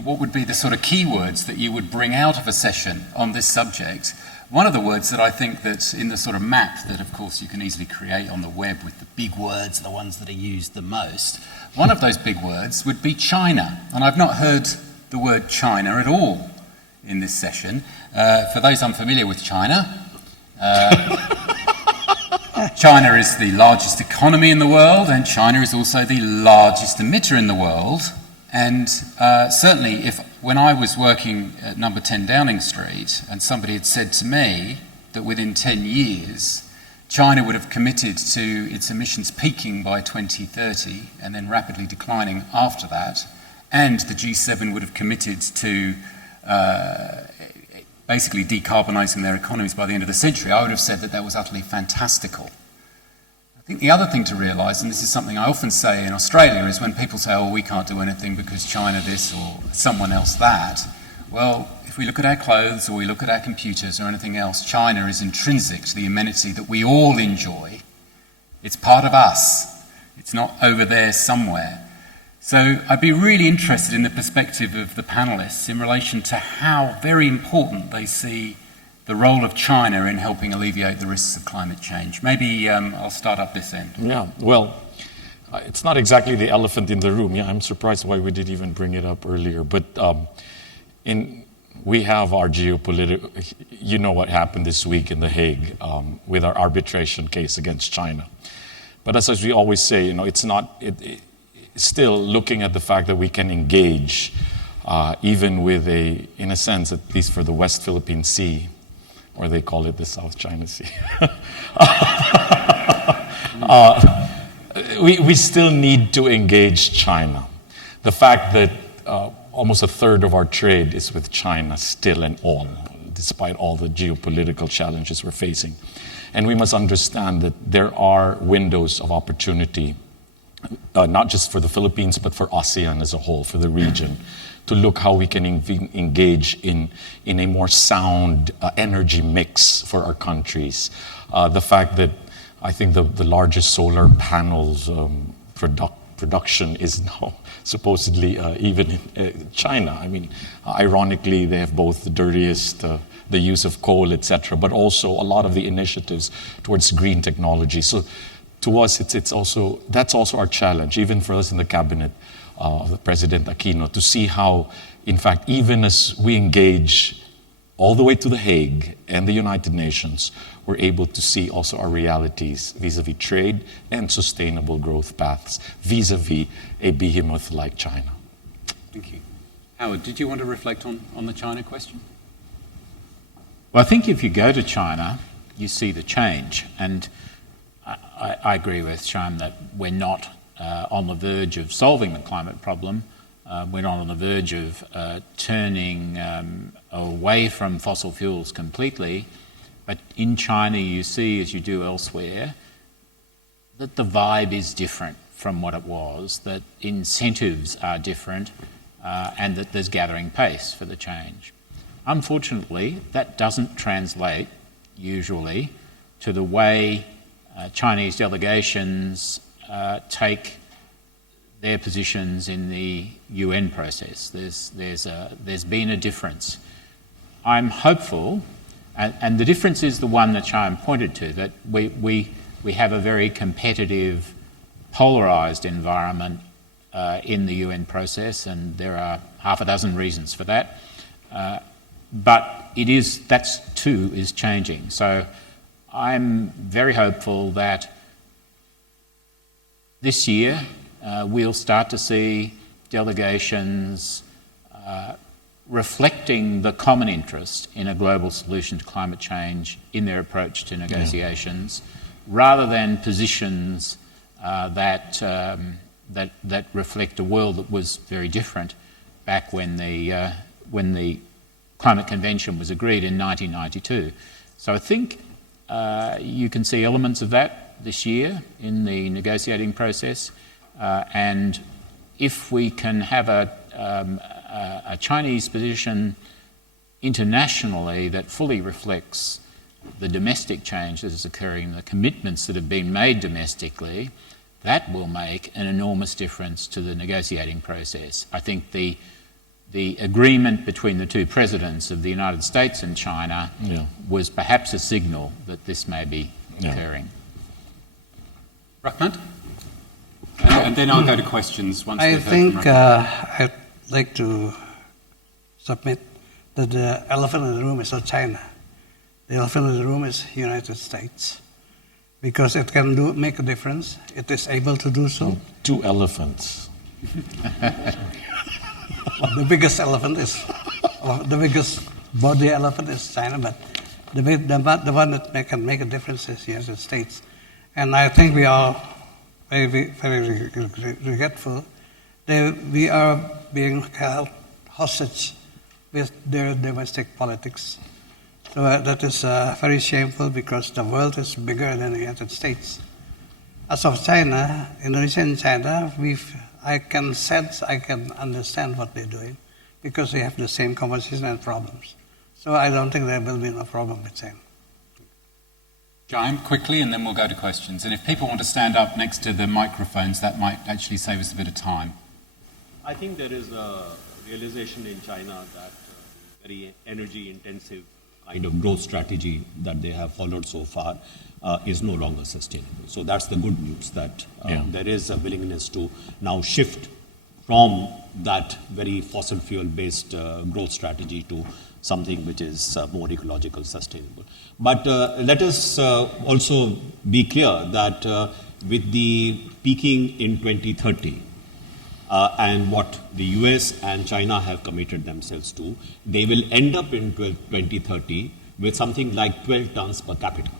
what would be the sort of keywords that you would bring out of a session on this subject, one of the words that I think that's in the sort of map that, of course, you can easily create on the web with the big words, the ones that are used the most, one of those big words would be China. And I've not heard the word China at all in this session. For those unfamiliar with China, China is the largest economy in the world, and China is also the largest emitter in the world. And certainly, when I was working at number 10 Downing Street, and somebody had said to me that within 10 years, China would have committed to its emissions peaking by 2030 and then rapidly declining after that, and the G7 would have committed to basically decarbonising their economies by the end of the century, I would have said that that was utterly fantastical. I think the other thing to realise, and this is something I often say in Australia, is when people say, oh, we can't do anything because China this or someone else that, well, if we look at our clothes or we look at our computers or anything else, China is intrinsic to the amenity that we all enjoy. It's part of us. It's not over there somewhere. So I'd be really interested in the perspective of the panellists in relation to how very important they see the role of China in helping alleviate the risks of climate change. Maybe I'll start up this end. Yeah, well, it's not exactly the elephant in the room. Yeah, I'm surprised why we didn't even bring it up earlier. But we have our geopolitical, you know what happened this week in The Hague with our arbitration case against China. But as we always say, it's not... still looking at the fact that we can engage, even with in a sense, at least for the West Philippine Sea, or they call it the South China Sea. We still need to engage China. The fact that almost a third of our trade is with China still and all, despite all the geopolitical challenges we're facing. And we must understand that there are windows of opportunity not just for the Philippines, but for ASEAN as a whole, for the region, to look how we can engage in a more sound energy mix for our countries. The fact that I think the largest solar panels production is now supposedly even in China. I mean, ironically, they have both the dirtiest, the use of coal, etc., but also a lot of the initiatives towards green technology. So to us, that's also our challenge, even for us in the cabinet of President Aquino, to see how, in fact, even as we engage all the way to The Hague and the United Nations, we're able to see also our realities vis-a-vis trade and sustainable growth paths vis-a-vis a behemoth like China. Thank you. Howard, did you want to reflect on the China question? Well, I think if you go to China, you see the change. And I agree with Shyam that we're not on the verge of solving the climate problem. We're not on the verge of turning away from fossil fuels completely. But in China, you see, as you do elsewhere, that the vibe is different from what it was, that incentives are different, and that there's gathering pace for the change. Unfortunately, that doesn't translate usually to the way Chinese delegations take their positions in the UN process. There's been a difference. I'm hopeful, and the difference is the one that Shyam pointed to, that we have a very competitive, polarised environment in the UN process, and there are half a dozen reasons for that. But that too is changing. So I'm very hopeful that this year we'll start to see delegations reflecting the common interest in a global solution to climate change in their approach to negotiations, rather than positions that reflect a world that was very different back when the Climate Convention was agreed in 1992. So I think you can see elements of that this year in the negotiating process, and if we can have a Chinese position internationally that fully reflects the domestic change that is occurring, the commitments that have been made domestically, that will make an enormous difference to the negotiating process. I think the agreement between the two presidents of the United States and China was perhaps a signal that this may be occurring. Rachmat? And then I'll go to questions once I we've heard think from Rachmat. I'd like to submit that the elephant in the room is not China. The elephant in the room is United States, because it can make a difference. It is able to do so. Two elephants. The biggest elephant is, the biggest body elephant is China, but the one that can make a difference is the United States. And I think we are very, very regretful that we are being held hostage with their domestic politics. So that is very shameful, because the world is bigger than the United States. As of China, Indonesia and China, I can sense, I can understand what they're doing, because they have the same conversation and problems. So I don't think there will be no problem with China. Shyam, quickly, and then we'll go to questions. And if people want to stand up next to the microphones, that might actually save us a bit of time. I think there is a realization in China that very energy-intensive kind of growth strategy that they have followed so far is no longer sustainable. So that's the good news, that there is a willingness to now shift from that very fossil fuel-based growth strategy to something which is more ecological, sustainable. But let us also be clear that with the peaking in 2030, and what the US and China have committed themselves to, they will end up in 2030 with something like 12 tons per capita.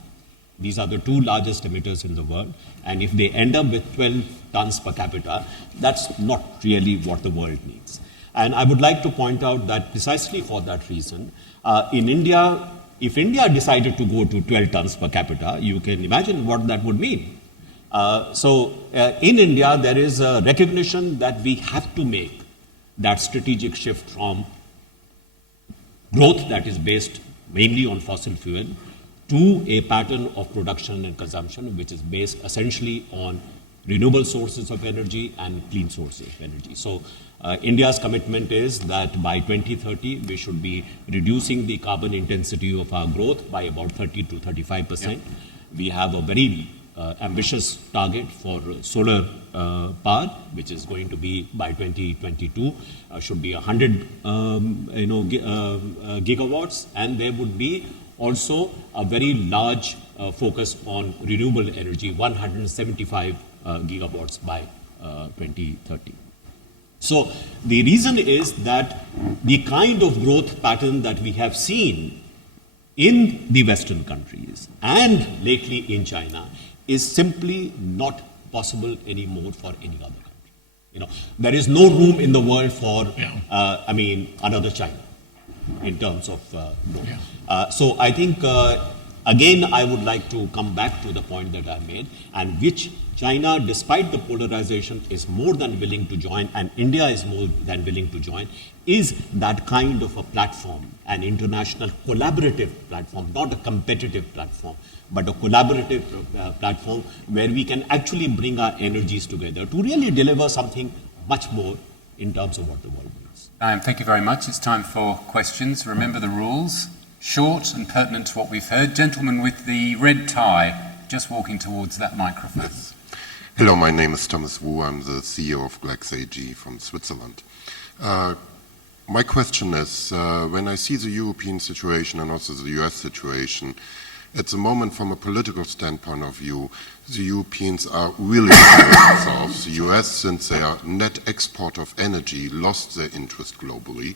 These are the two largest emitters in the world, and if they end up with 12 tons per capita, that's not really what the world needs. And I would like to point out that precisely for that reason, in India, if India decided to go to 12 tons per capita, you can imagine what that would mean. In India, there is a recognition that we have to make that strategic shift from growth that is based mainly on fossil fuel to a pattern of production and consumption which is based essentially on renewable sources of energy and clean sources of energy. So India's commitment is that by 2030, we should be reducing the carbon intensity of our growth by about 30 to 35%. We have a very ambitious target for solar power, which is going to be by 2022, should be 100 gigawatts, and there would be also a very large focus on renewable energy, 175 gigawatts by 2030. So the reason is that the kind of growth pattern that we have seen in the Western countries and lately in China is simply not possible anymore for any other country. There is no room in the world for, another China in terms of growth. So I think Again, I would like to come back to the point that I made, and which China, despite the polarization, is more than willing to join, and India is more than willing to join, is that kind of a platform, an international collaborative platform, not a competitive platform, but a collaborative platform where we can actually bring our energies together to really deliver something much more in terms of what the world needs. Thank you very much. It's time for questions. Remember the rules. Short and pertinent to what we've heard. Gentleman with the red tie, just walking towards that microphone. Hello, my name is Thomas Wu. I'm the CEO of Glax AG from Switzerland. My question is, when I see the European situation and also the US situation, at the moment from a political standpoint of view, the Europeans are really themselves. The US, since they are net export of energy, lost their interest globally.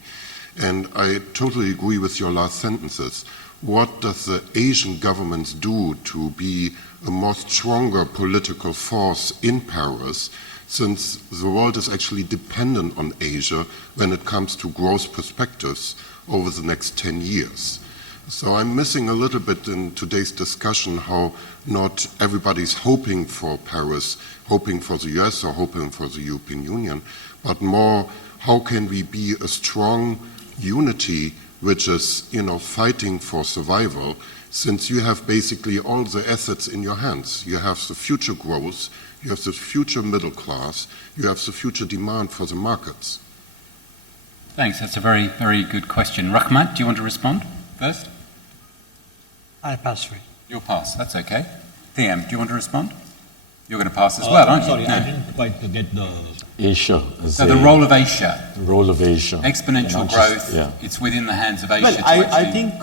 And I totally agree with your last sentences. What does the Asian governments do to be a more stronger political force in Paris, since the world is actually dependent on Asia when it comes to growth perspectives over the next 10 years? So I'm missing a little bit in today's discussion how not everybody's hoping for Paris, hoping for the US or hoping for the European Union, but more how can we be a strong unity which is, fighting for survival, since you have basically all the assets in your hands. You have the future growth, you have the future middle class, you have the future demand for the markets. Thanks. That's a very, very good question. Rachmat, do you want to respond first? I pass through. You'll pass. That's okay. TM, do you want to respond? You're going to pass as well, aren't you? Sorry, I didn't quite get the... Asia. So the role of Asia. The role of Asia. Exponential growth. Yeah. It's within the hands of Asia. Well, to I actually- think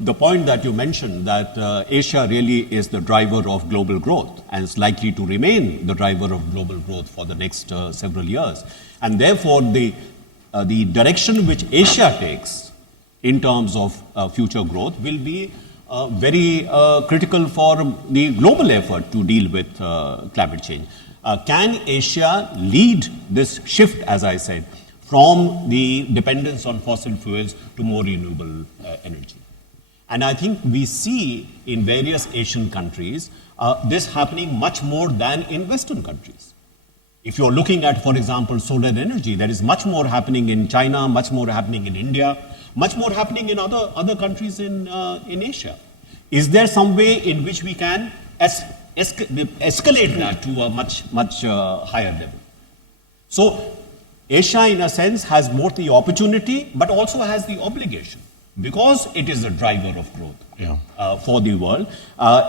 the point that you mentioned, that Asia really is the driver of global growth and is likely to remain the driver of global growth for the next several years. And therefore, the direction which Asia takes in terms of future growth will be very critical for the global effort to deal with climate change. Can Asia lead this shift, as I said, from the dependence on fossil fuels to more renewable energy? And I think we see in various Asian countries this happening much more than in Western countries. If you're looking at, for example, solar energy, there is much more happening in China, much more happening in India, much more happening in other countries in Asia. Is there some way in which we can escalate that to a much higher level? So Asia, in a sense, has both the opportunity but also has the obligation, because it is a driver of growth for the world.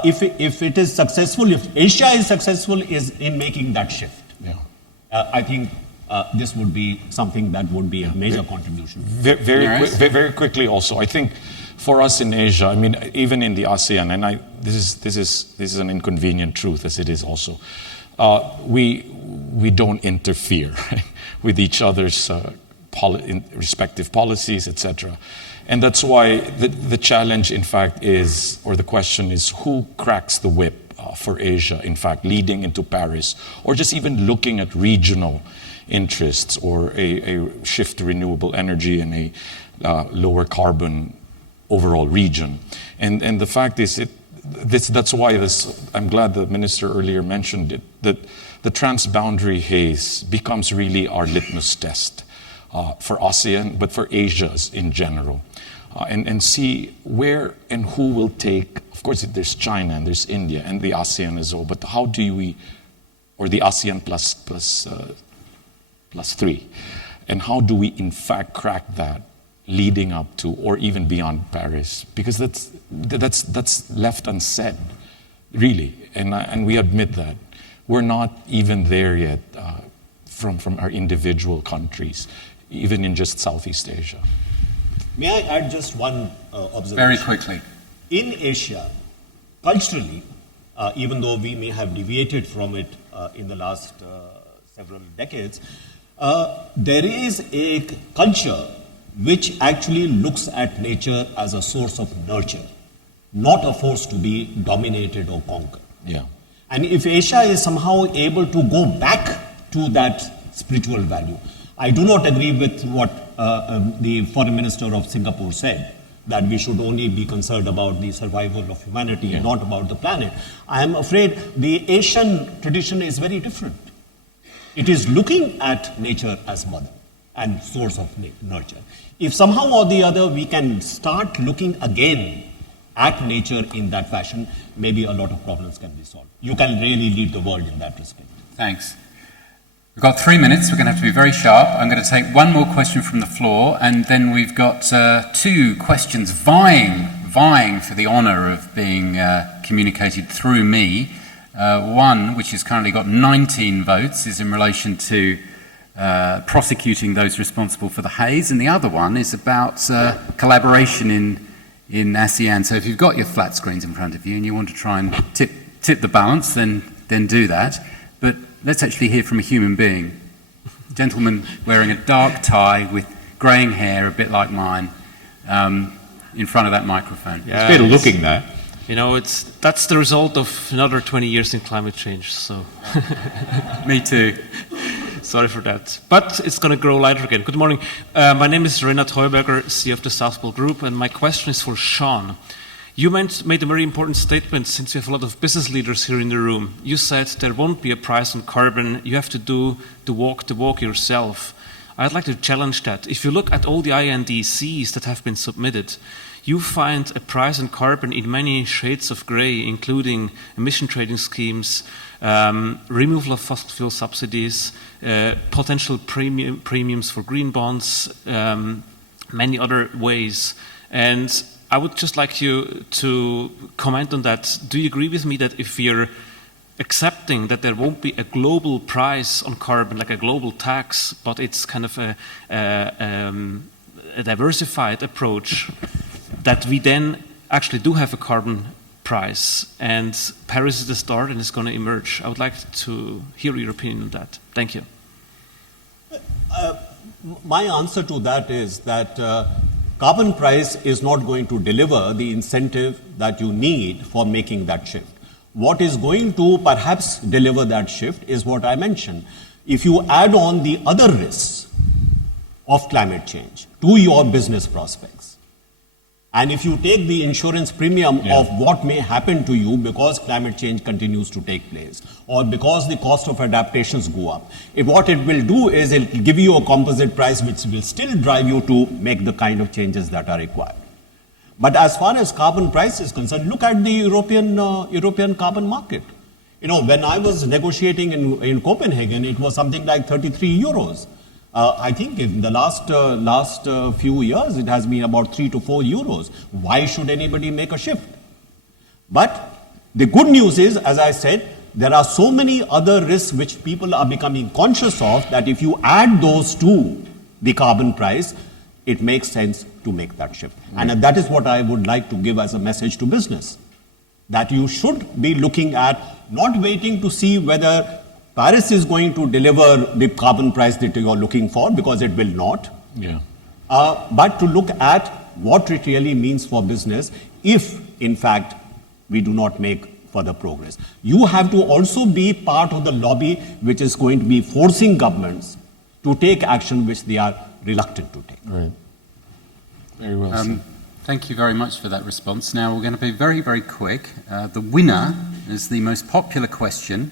If it is successful, if Asia is successful in making that shift, I think this would be something that would be a major contribution. Very quickly also, I think for us in Asia, I mean, even in the ASEAN, and this is an inconvenient truth, as it is also, we don't interfere with each other's respective policies, etc. And that's why the challenge, in fact, is, or the question is, who cracks the whip for Asia, in fact, leading into Paris, or just even looking at regional interests, or a shift to renewable energy and a lower carbon overall region. And the fact is, that's why I'm glad the minister earlier mentioned it, that the transboundary haze becomes really our litmus test for ASEAN, but for Asia in general. And see where and who will take, of course, there's China and there's India and the ASEAN as well, but how do we, or the ASEAN plus 3, and how do we in fact crack that leading up to or even beyond Paris? Because that's left unsaid, really, and we admit that. We're not even there yet from our individual countries, even in just Southeast Asia. May I add just one observation? Very quickly. In Asia, culturally, even though we may have deviated from it in the last several decades, there is a culture which actually looks at nature as a source of nurture, not a force to be dominated or conquered. Yeah. And if Asia is somehow able to go back to that spiritual value, I do not agree with what the foreign minister of Singapore said, that we should only be concerned about the survival of humanity, not about the planet. I am afraid the Asian tradition is very different. It is looking at nature as mother and source of nurture. If somehow or the other we can start looking again at nature in that fashion, maybe a lot of problems can be solved. You can really lead the world in that respect. Thanks. We've got 3 minutes. We're going to have to be very sharp. I'm going to take one more question from the floor, and then we've got 2 questions vying for the honour of being communicated through me. One, which has currently got 19 votes, is in relation to prosecuting those responsible for the haze, and the other one is about collaboration in ASEAN. So if you've got your flat screens in front of you and you want to try and tip the balance, then do that. But let's actually hear from a human being. A gentleman wearing a dark tie with greying hair, a bit like mine, in front of that microphone. Yeah, it's better looking there. You know, that's the result of another 20 years in climate change, so... Me too. Sorry for that. But it's going to grow lighter again. Good morning. My name is Renat Heuberger, CEO of the South Pole Group, and my question is for Sean. You made a very important statement, since we have a lot of business leaders here in the room. You said there won't be a price on carbon. You have to do the walk yourself. I'd like to challenge that. If you look at all the INDCs that have been submitted, you find a price on carbon in many shades of grey, including emission trading schemes, removal of fossil fuel subsidies, potential premiums for green bonds, many other ways. And I would just like you to comment on that. Do you agree with me that if you're accepting that there won't be a global price on carbon, like a global tax, but it's kind of a diversified approach, that we then actually do have a carbon price, and Paris is the start and it's going to emerge? I would like to hear your opinion on that. Thank you. My answer to that is that carbon price is not going to deliver the incentive that you need for making that shift. What is going to perhaps deliver that shift is what I mentioned. If you add on the other risks of climate change to your business prospects, and if you take the insurance premium of what may happen to you because climate change continues to take place, or because the cost of adaptations go up, what it will do is it will give you a composite price which will still drive you to make the kind of changes that are required. But as far as carbon price is concerned, look at the European carbon market. You know, when I was negotiating in Copenhagen, it was something like 33 euros. I think in the last few years, it has been about 3 to 4 euros. Why should anybody make a shift? But the good news is, as I said, there are so many other risks which people are becoming conscious of that if you add those to the carbon price, it makes sense to make that shift. Right. And that is what I would like to give as a message to business, that you should be looking at, not waiting to see whether Paris is going to deliver the carbon price that you are looking for, because it will not. Yeah. But to look at what it really means for business if, in fact, we do not make further progress. You have to also be part of the lobby which is going to be forcing governments to take action which they are reluctant to take. Right. Very well said. Thank you very much for that response. Now we're going to be very, very quick. The winner is the most popular question.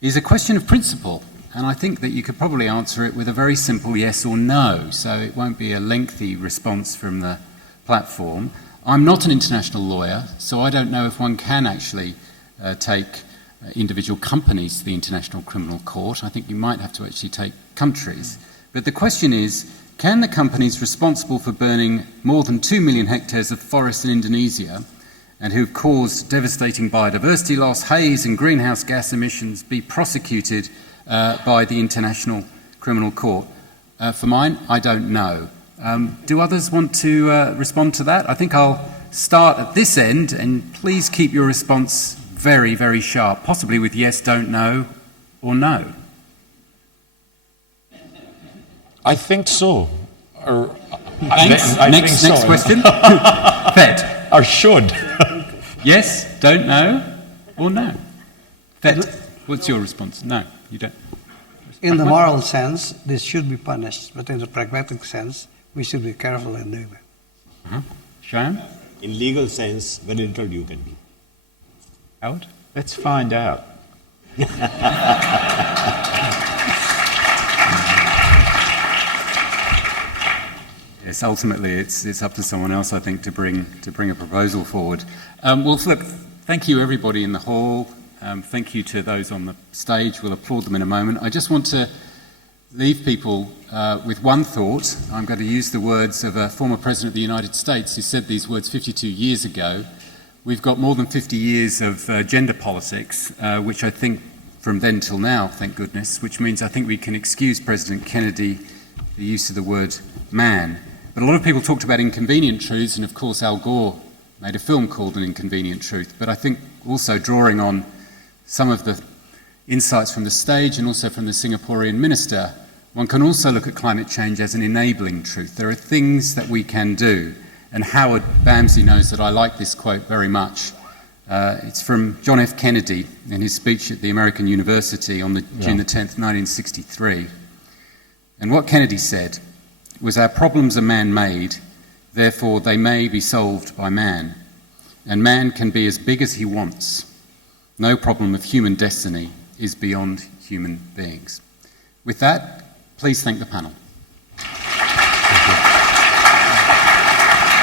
Is a question of principle, and I think that you could probably answer it with a very simple yes or no, so it won't be a lengthy response from the platform. I'm not an international lawyer, so I don't know if one can actually take individual companies to the International Criminal Court. I think you might have to actually take countries. But the question is, can the companies responsible for burning more than 2 million hectares of forest in Indonesia and who've caused devastating biodiversity loss, haze and greenhouse gas emissions be prosecuted by the International Criminal Court? For mine, I don't know. Do others want to respond to that? I think I'll start at this end, and please keep your response very, very sharp, possibly with yes, don't know, or no. I think so. Next question. Thet. Or should. Yes, don't know, or no? Thet, what's your response? No, you don't. In the moral sense, this should be punished, but in the pragmatic sense, we should be careful in doing that. Shyam? In legal sense, very little you can do. Howard? Let's find out. Yes, ultimately it's up to someone else, I think, to bring a proposal forward. Well, look, thank you everybody in the hall. Thank you to those on the stage. We'll applaud them in a moment. I just want to leave people with one thought. I'm going to use the words of a former president of the United States who said these words 52 years ago. We've got more than 50 years of gender politics, which I think from then till now, thank goodness, which means I think we can excuse President Kennedy the use of the word man. But a lot of people talked about inconvenient truths, and of course Al Gore made a film called An Inconvenient Truth. But I think also drawing on some of the insights from the stage and also from the Singaporean minister, one can also look at climate change as an enabling truth. There are things that we can do. And Howard Bamsey knows that I like this quote very much. It's from John F. Kennedy in his speech at the American University on June the 10th, 1963. And what Kennedy said was, "Our problems are man-made, therefore they may be solved by man. And man can be as big as he wants. No problem of human destiny is beyond human beings." With that, please thank the panel.